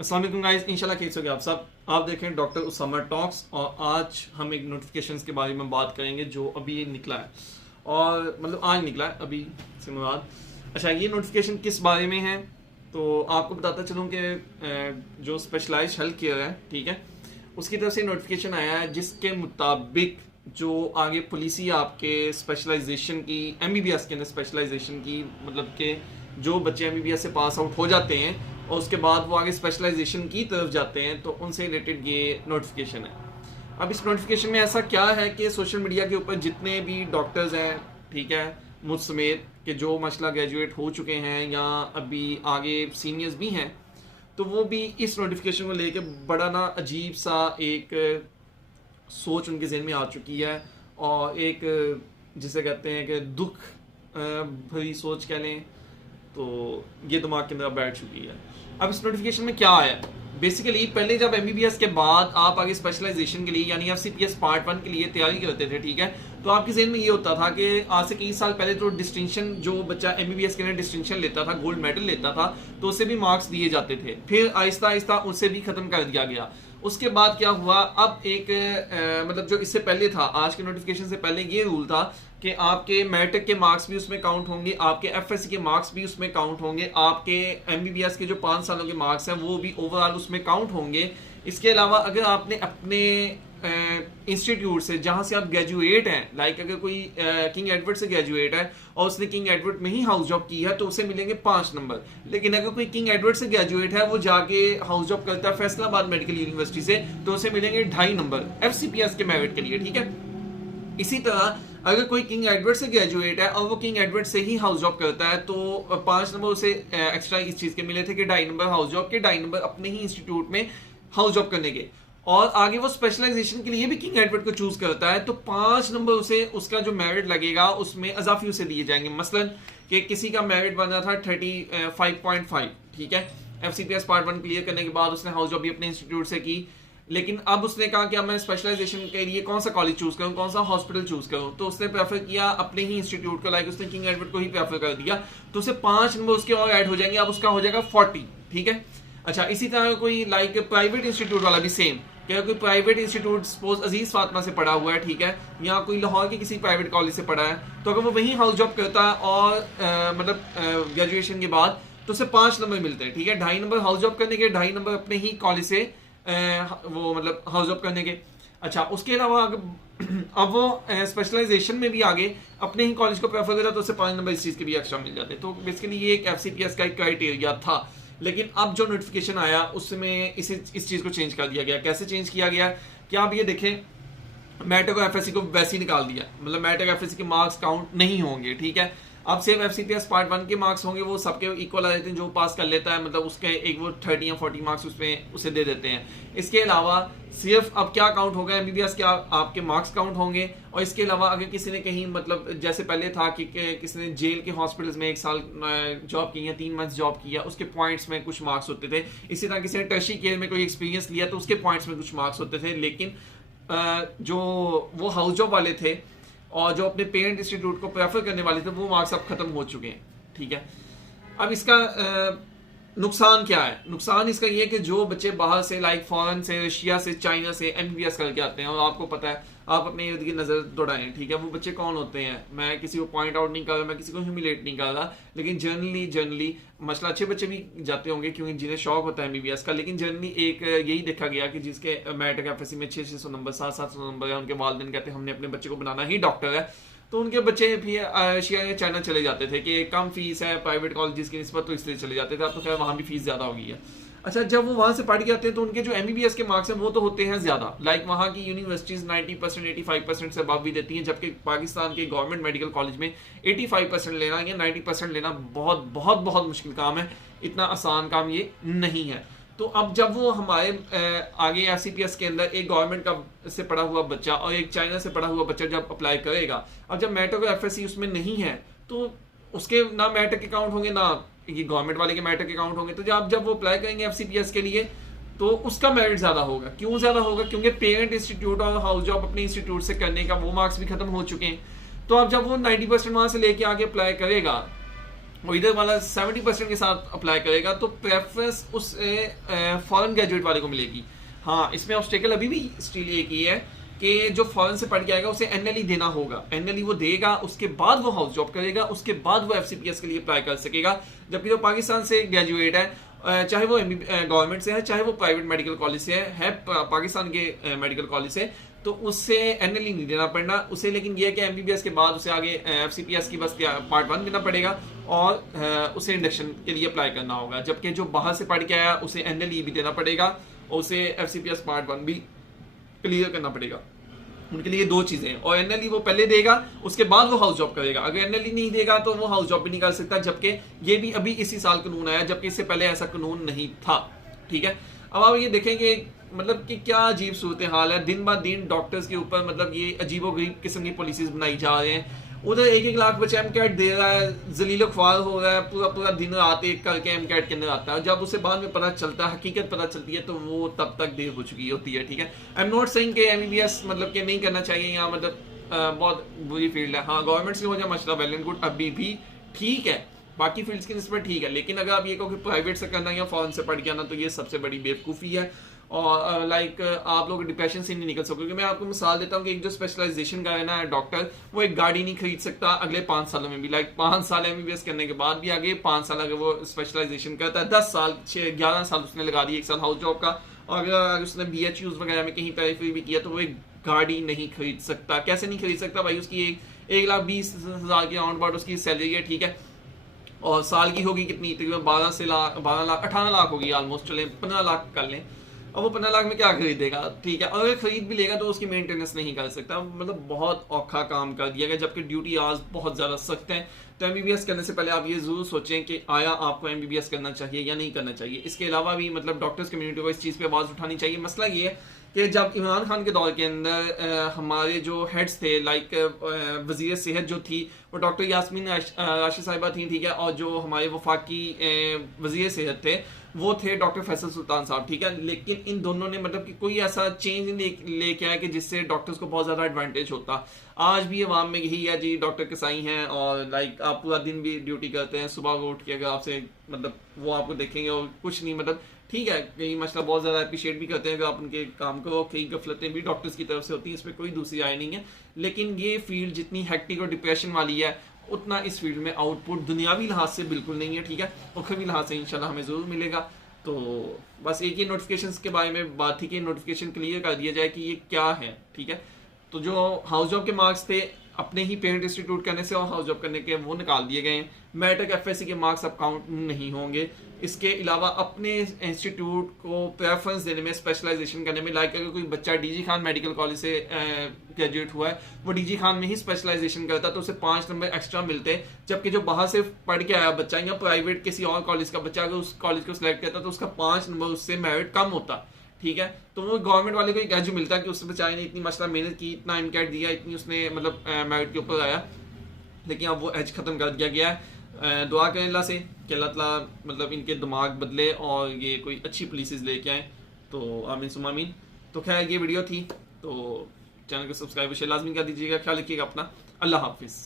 अस्सलाम वालेकुम गाइस, इंशाल्लाह कैसे हो गए आप सब। आप देखें डॉक्टर उसामा टॉक्स और आज हम एक नोटिफिकेशंस के बारे में बात करेंगे जो अभी निकला है और मतलब आज निकला है अभी से बाद। अच्छा, ये नोटिफिकेशन किस बारे में है तो आपको बताता चलूँ कि जो स्पेशलाइज्ड हेल्थ केयर है, ठीक है, उसकी तरफ से नोटिफिकेशन आया है जिसके मुताबिक जो आगे पॉलिसी आपके स्पेशलाइजेशन की एमबीबीएस के अंदर स्पेशलाइजेशन की मतलब के जो बच्चे एमबीबीएस से पास आउट हो जाते हैं और उसके बाद वो आगे स्पेशलाइजेशन की तरफ जाते हैं तो उनसे रिलेटेड ये नोटिफिकेशन है। अब इस नोटिफिकेशन में ऐसा क्या है कि सोशल मीडिया के ऊपर जितने भी डॉक्टर्स हैं, ठीक है, मुझ समेत कि जो माशाल्लाह ग्रेजुएट हो चुके हैं या अभी आगे सीनियर्स भी हैं, तो वो भी इस नोटिफिकेशन को लेके बड़ा ना अजीब सा एक सोच उनके जहन में आ चुकी है और एक जिसे कहते हैं कि दुख भरी सोच कह लें, तो ये दिमाग के अंदर बैठ चुकी है। अब इस नोटिफिकेशन में क्या आया, बेसिकली पहले जब एमबीबीएस के बाद आप आगे स्पेशलाइजेशन के लिए यानी एफसीपीएस पार्ट 1 के लिए तैयारी करते थे, ठीक है, तो आपके जहन में ये होता था कि आज से कई साल पहले जो डिस्टिंक्शन जो बच्चा एमबीबीएस के लिए डिस्टिंक्शन लेता था, गोल्ड मेडल लेता था, तो उससे भी मार्क्स दिए जाते थे। फिर आहिस्ता आहिस्ता उसे भी खत्म कर दिया गया। उसके बाद क्या हुआ, अब एक मतलब जो इससे पहले था, आज के नोटिफिकेशन से पहले ये रूल था कि आपके मैट्रिक के मार्क्स भी उसमें काउंट होंगे, आपके एफएससी के मार्क्स भी उसमें काउंट होंगे, आपके एमबीबीएस के जो 5 सालों के मार्क्स हैं वो भी ओवरऑल उसमें काउंट होंगे। इसके अलावा अगर आपने अपने इंस्टीट्यूट से जहां से आप ग्रेजुएट हैं, लाइक अगर कोई किंग एडवर्ड से ग्रेजुएट है और उसने किंग एडवर्ड में ही हाउस जॉब की है तो उसे मिलेंगे 5 नंबर। लेकिन अगर कोई किंग एडवर्ड से ग्रेजुएट है, वो जाके हाउस जॉब करता है फैसलाबाद मेडिकल यूनिवर्सिटी से, तो उसे मिलेंगे 2.5 नंबर एफसीपीएस के मेरिट के लिए, ठीक है। इसी तरह अगर कोई किंग एडवर्ड से ग्रेजुएट है और वो किंग एडवर्ड से ही हाउस जॉब करता है तो 5 नंबर उसे एक्स्ट्रा इस चीज के मिले थे कि 2.5 नंबर हाउस जॉब के, 2.5 नंबर अपने ही इंस्टीट्यूट में हाउस जॉब करने के, और आगे वो स्पेशलाइजेशन के लिए भी किंग एडवर्ड को चूज करता है तो 5 नंबर उसे उसका जो मेरिट लगेगा उसमें अजाफी उसे दिए जाएंगे। मसलन कि किसी का मेरिट बना था 35.5, ठीक है, एफसीपीएस पार्ट 1 क्लियर करने के बाद उसने हाउस जॉब भी अपने इंस्टीट्यूट से की, लेकिन अब उसने कहा कि अब मैं स्पेशलाइजेशन के लिए कौन सा कॉलेज चूज करूं, कौन सा हॉस्पिटल चूज करूं, तो उसने प्रेफर किया अपने ही इंस्टीट्यूट को, लाइक उसने किंग एडवर्ड को ही प्रेफर कर दिया, तो उसे 5 नंबर उसके और ऐड हो जाएंगे, अब उसका हो जाएगा 40, ठीक है। अच्छा, इसी तरह कोई लाइक प्राइवेट इंस्टीट्यूट वाला भी सेम, क्या कोई प्राइवेट इंस्टीट्यूट सपोज अजीज फातिमा से पढ़ा हुआ है, ठीक है, या कोई लाहौर के किसी प्राइवेट कॉलेज से पढ़ा है, तो अगर वो वहीं हाउस जॉब करता है और मतलब ग्रेजुएशन के बाद, तो उसे 5 नंबर मिलते हैं, ठीक है, 2.5 नंबर हाउस जॉब करने के, 2.5 नंबर अपने ही कॉलेज से वो मतलब हाउस जॉब करने के। अच्छा, उसके अलावा अब वो स्पेशलाइजेशन में भी आगे अपने ही कॉलेज को प्रेफर करता तो उसे 5 नंबर इस चीज के भी एक्स्ट्रा मिल जाते। तो बेसिकली ये एक एफसीपीएस का एक क्राइटेरिया था, लेकिन अब जो नोटिफिकेशन आया उसमें इस चीज को चेंज कर दिया गया। कैसे चेंज किया गया, क्या आप ये देखें, मैट्रिक और एफएससी को वैसे ही निकाल दिया, मतलब मैट्रिक एफएससी के मार्क्स काउंट नहीं होंगे, ठीक है। अब सिर्फ एफसीपीएस पार्ट 1 के मार्क्स होंगे, वो सबके इक्वल आ जाते हैं, जो पास कर लेता है मतलब उसके एक वो 30 या 40 मार्क्स उसमें उसे दे देते हैं। इसके अलावा सिर्फ अब क्या काउंट होगा, एमबीबीएस के आपके मार्क्स काउंट होंगे, और इसके अलावा अगर किसी ने कहीं मतलब जैसे पहले था कि किसी ने जेल के हॉस्पिटल्स में 1 साल जॉब की या 3 मंथ जॉब किया, उसके पॉइंट्स में कुछ मार्क्स होते थे। इसी तरह किसी ने टर्शियरी केयर में कोई एक्सपीरियंस लिया तो उसके पॉइंट्स में कुछ मार्क्स होते थे। लेकिन जो वो हाउस जॉब वाले थे और जो अपने पेरेंट इंस्टीट्यूट को प्रेफर करने वाले थे, वो मार्क्स अब खत्म हो चुके हैं, ठीक है। अब इसका नुकसान क्या है, नुकसान इसका ये है कि जो बच्चे बाहर से लाइक फॉरेन से, रशिया से, चाइना से एमबीबीएस करके आते हैं, और आपको पता है, आप अपने इर्द गिर्द नजर दौड़ाएं, ठीक है, वो बच्चे कौन होते हैं, मैं किसी को पॉइंट आउट नहीं कर रहा, मैं किसी को ह्यूमिलेट नहीं कर रहा, लेकिन जनरली मसला अच्छे बच्चे भी जाते होंगे क्योंकि जिन्हें शौक होता है एमबीबीएस का, लेकिन जनरली एक यही देखा गया कि जिसके मैट्रिक एफएससी में 600 नंबर 700 नंबर है, उनके वालिदैन कहते हैं हमने अपने बच्चे को बनाना ही डॉक्टर है, तो उनके बच्चे भी रशिया या चाइना चले जाते थे कि कम फीस है प्राइवेट कॉलेज की निस्बत, तो इसलिए चले जाते थे। अब तो खैर वहाँ भी फीस ज्यादा हो गई है। अच्छा, जब वो वहां से पढ़ के आते हैं तो उनके जो एमबीबीएस के मार्क्स हैं वो तो होते हैं ज्यादा, लाइक वहाँ की यूनिवर्सिटीज 90% 85% से अबव भी देती हैं, जबकि पाकिस्तान के गवर्नमेंट मेडिकल कॉलेज में 85% लेना या 90% लेना बहुत बहुत बहुत मुश्किल काम है, इतना आसान काम ये नहीं है। तो अब जब वो हमारे आगे एफसीपीएस के अंदर एक गवर्नमेंट का से पढ़ा हुआ बच्चा और एक चाइना से पढ़ा हुआ बच्चा जब अप्लाई करेगा, अब जब मैट्रिक और एफएससी उसमें नहीं है तो उसके ना मैट्रिक के काउंट होंगे ना ये गवर्नमेंट वाले के मैट्रिक के काउंट होंगे, तो जब वो अप्लाई करेंगे एफसीपीएस के लिए तो उसका मेरिट ज्यादा होगा। क्यों ज्यादा होगा, क्योंकि पेरेंट इंस्टीट्यूट और हाउस जॉब अपने इंस्टीट्यूट से करने का वो मार्क्स भी खत्म हो चुके हैं। तो अब जब वो 90% वहां से लेके आगे अप्लाई करेगा वो इधर वाला 70% के साथ अप्लाई करेगा तो प्रेफरेंस उस फॉरेन ग्रेजुएट वाले को मिलेगी। हाँ, इसमें ऑब्स्टेकल अभी भी स्टिल एक ही है कि जो फॉरेन से पढ़ के आएगा उसे एनएलई देना होगा, एनएलई वो देगा, उसके बाद वो हाउस जॉब करेगा, उसके बाद वो एफसीपीएस के लिए अप्लाई कर सकेगा। जबकि जो पाकिस्तान से ग्रेजुएट है, चाहे वो गवर्नमेंट से है चाहे वो प्राइवेट मेडिकल कॉलेज से है पाकिस्तान के मेडिकल कॉलेज से, तो उससे एनएलई नहीं देना पड़ना उसे। लेकिन ये है कि एमबीबीएस के बाद उसे आगे एफसीपीएस की बस पार्ट 1 देना पड़ेगा और उसे इंडक्शन के लिए अप्लाई करना होगा। जबकि जो बाहर से पढ़ के आया उसे एनएलई भी देना पड़ेगा और उसे एफसीपीएस पार्ट 1 भी क्लियर करना पड़ेगा। उनके लिए 2 चीजें हैं, और एनएलई वो पहले देगा, उसके बाद वो हाउस जॉब करेगा। अगर एनएलई नहीं देगा तो वो हाउस जॉब भी नहीं कर सकता, जबकि ये भी अभी इसी साल कानून आया, जबकि इससे पहले ऐसा कानून नहीं था। ठीक है, अब आप ये देखेंगे मतलब कि क्या अजीब सूरत हाल है। दिन ब दिन डॉक्टर्स के ऊपर मतलब ये अजीबोगरीब किस्म की पॉलिसीज बनाई जा रहे हैं। उधर 1-1 लाख बच्चे एमकैट दे रहा है, जलील ख्वार हो रहा है, पूरा पूरा दिन रात एक करके एमकैट के अंदर आता है। जब उसे बाद में पता चलता है, हकीकत पता चलती है, तो वो तब तक देर हो चुकी होती है। ठीक है, आई एम नॉट सेइंग कि एमबीबीएस मतलब कि नहीं करना चाहिए, यहाँ मतलब बहुत बुरी फील्ड है। हाँ, गवर्नमेंट से हो जाए मसला वेल एंड गुड, अभी भी ठीक है, बाकी फील्ड्स की निस्बत ठीक है। लेकिन अगर आप ये कहो कि प्राइवेट से करना या फॉरेन से पढ़ के आना, तो ये सबसे बड़ी बेवकूफ़ी है। और लाइक आप लोग डिप्रेशन से नहीं निकल सकोगे। मैं आपको मिसाल देता हूँ कि एक जो स्पेशलाइजेशन का है ना डॉक्टर, वो एक गाड़ी नहीं खरीद सकता अगले 5 सालों में भी। लाइक 5 साल एमबीबीएस करने के बाद भी आगे 5 साल अगर वो स्पेशलाइजेशन करता है, 10 साल 11 साल उसने लगा दिए, 1 साल हाउस जॉब का, और अगर उसने बीएचयूज वगैरह में कहीं पेरिफेरी भी किया तो वो एक गाड़ी नहीं खरीद सकता। कैसे नहीं खरीद सकता भाई? उसकी 1,20,000 के राउंड अबाउट उसकी सैलरी है। ठीक है, और साल की होगी कितनी, तकरीबन 12 लाख 18 लाख होगी ऑलमोस्ट, चले 15 लाख कर लें। अब वो 15 लाख में क्या खरीदेगा? ठीक है, और अगर खरीद भी लेगा तो उसकी मेंटेनेंस नहीं कर सकता। मतलब बहुत औखा काम कर दिया गया, जबकि ड्यूटी आवर्स बहुत ज़्यादा सख्त हैं। तो एमबीबीएस करने से पहले आप ये जरूर सोचें कि आया आपको एमबीबीएस करना चाहिए या नहीं करना चाहिए। इसके अलावा भी मतलब डॉक्टर्स कम्युनिटी को इस चीज़ पे आवाज़ उठानी चाहिए। मसला ये है कि जब इमरान खान के दौर के अंदर हमारे जो हेड्स थे, लाइक वजीर सेहत जो थी वो डॉक्टर यास्मीन राशिद साहिबा थी। ठीक है, और जो हमारे वफाकी वजीर सेहत थे वो थे डॉक्टर फैसल सुल्तान साहब। ठीक है, लेकिन इन दोनों ने मतलब कि कोई ऐसा चेंज लेके आया कि जिससे डॉक्टर्स को बहुत ज़्यादा एडवांटेज होता। आज भी अवाम में यही है जी, डॉक्टर कसाई हैं और लाइक आप पूरा दिन भी ड्यूटी करते हैं, सुबह उठ के अगर आपसे मतलब वो आपको देखेंगे और कुछ नहीं मतलब ठीक है, कई मसला बहुत ज़्यादा अप्रिशिएट भी करते हैं अगर आप उनके काम करो, कई गफलतें भी डॉक्टर्स की तरफ से होती हैं, इस पर कोई दूसरी राय नहीं है। लेकिन ये फील्ड जितनी हेक्टिक और डिप्रेशन वाली है, उतना इस फील्ड में आउटपुट दुनियावी लिहाज से बिल्कुल नहीं है। ठीक है, उखरवी लिहाज से इंशाल्लाह हमें ज़रूर मिलेगा। तो बस एक ही नोटिफिकेशंस के बारे में बात थी कि नोटिफिकेशन क्लियर कर दिया जाए कि ये क्या है। ठीक है, तो जो हाउस जॉब के मार्क्स थे अपने ही पेरेंट इंस्टीट्यूट करने से और हाउस जॉब करने के वो निकाल दिए गए हैं। मैट्रिक एफएससी के मार्क्स अब काउंट नहीं होंगे। इसके अलावा अपने इंस्टीट्यूट को प्रेफरेंस देने में, स्पेशलाइजेशन करने में, लाइक अगर कोई बच्चा डीजी खान मेडिकल कॉलेज से ग्रेजुएट हुआ है, वो डीजी खान में ही स्पेशलाइजेशन करता तो उसे 5 नंबर एक्स्ट्रा मिलते हैं। जबकि जो बाहर से पढ़ के आया बच्चा या प्राइवेट किसी और कॉलेज का बच्चा अगर उस कॉलेज को सिलेक्ट करता तो उसका 5 नंबर उससे मेरिट कम होता। ठीक है, तो वो गवर्नमेंट वाले को एक एज मिलता है कि उस बेचारे ने इतनी मसला मेहनत की, इतना एमकैट दिया, इतनी उसने मतलब मेरिट के ऊपर आया। लेकिन अब वो एज खत्म कर दिया गया है। दुआ करें अल्लाह से कि अल्लाह ताला मतलब इनके दिमाग बदले और ये कोई अच्छी पॉलिसीज लेके आए। तो आमीन सुम्मा आमीन। तो खैर ये वीडियो थी, तो चैनल को सब्सक्राइब शेयर लाजमी कर दीजिएगा। ख्याल रखिएगा अपना। अल्लाह हाफिज़।